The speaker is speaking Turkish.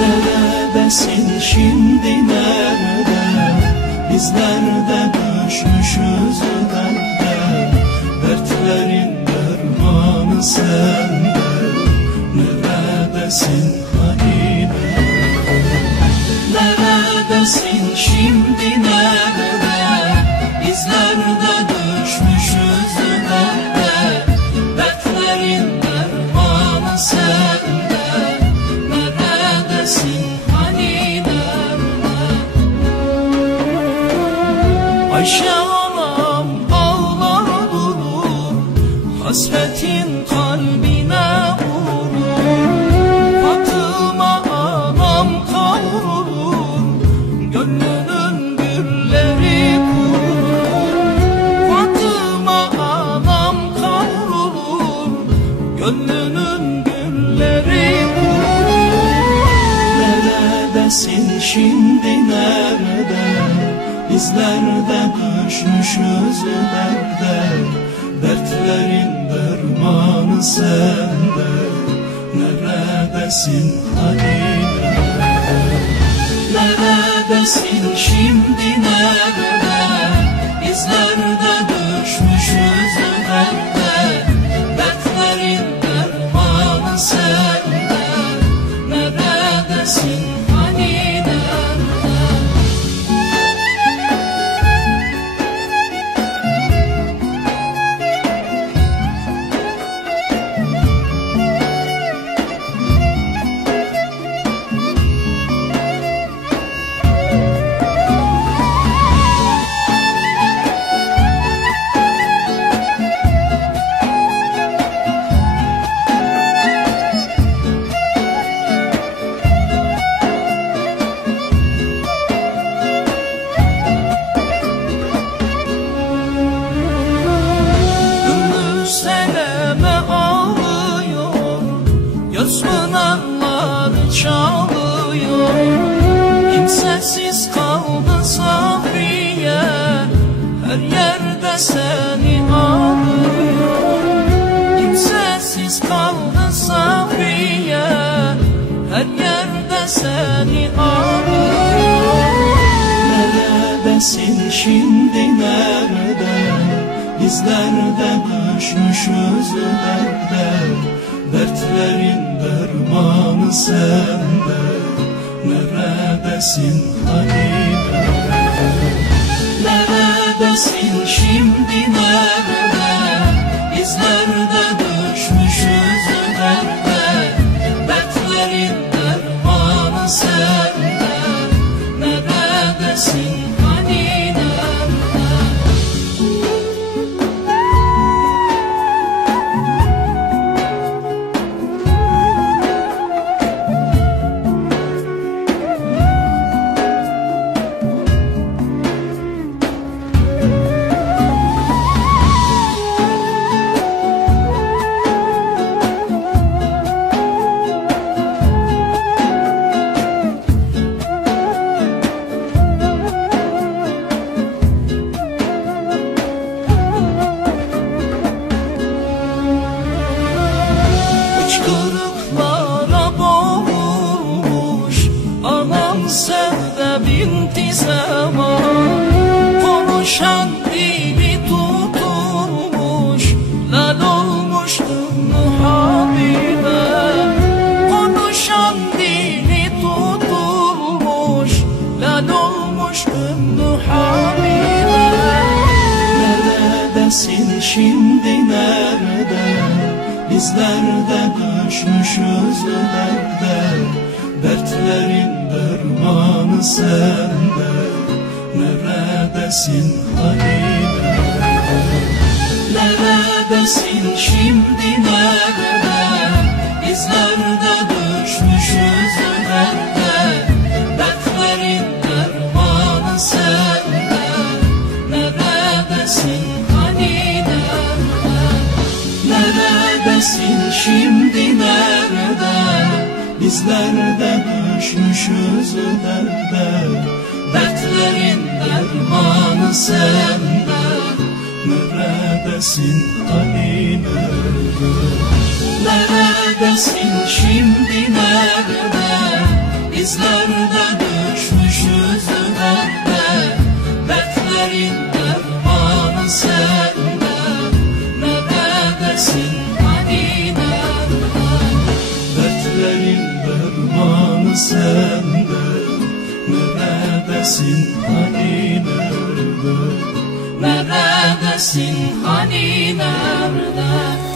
Neredesin şimdi, nerede? Bizler de düşmüşüz derde. Dertlerin dermanı sende. Neredesin hani neredesin şimdi, nerede? Bizler de düşmüşüz derde. Dertlerin dermanı sende. Neredesin hani nerede? Ayşe anam ağlar durur, hasretin kalbine vurur. Fatıma anam kavrulur, gönlünün gülleri kurur. Fatıma anam kavrulur, gönlünün gülleri kurur. Neredesin şimdi, nerede? Bizler de düşmüşüz derde. Dertlerin dermanı sende. Neredesin hani nerede? Neredesin şimdi, nerede? Bizler de düşmüşüz derde. Dertlerin dermanı sende. Neredesin hani nerede? Göz pınarları çalıyor, kimsesiz kaldı Safiye, her yerde seni arıyor. Kimsesiz kaldı Safiye, her yerde seni arıyor. Neredesin şimdi, nerede? Bizler de düşmüşüz derde. Dertlerin dermanı sende. Neredesin hani nerede? Neredesin şimdi, nerede? Bizler de düşmüşüz derde. Dertlerin dermanı sende. Neredesin hani nerede? Kırıklara boğulmuş anam Sevde binti Zaman. Konuşan dili tutulmuş, lal olmuş Ümmü Habibe. Konuşan dili tutulmuş, lal olmuş Ümmü Habibe. Neredesin şimdi, nerede? Bizler de düşmüşüz derde. Dertlerin dermanı sende. Neredesin hani nerede? Neredesin şimdi, nerede? Bizler de düşmüşüz derde. Dertlerin dermanı sende. Neredesin hani nerede? Neredesin şimdi, nerede? bizler düşmüşüz derde. Dertlerin dermanı sende, neredesin hani nerede? Neredesin şimdi nerede? Bizler düşmüşüz derde. Dertlerin dermanı sende, neredesin hani nerede? Dertlerin dermanı sende, neredesin hani nerede? Neredesin hani nerede?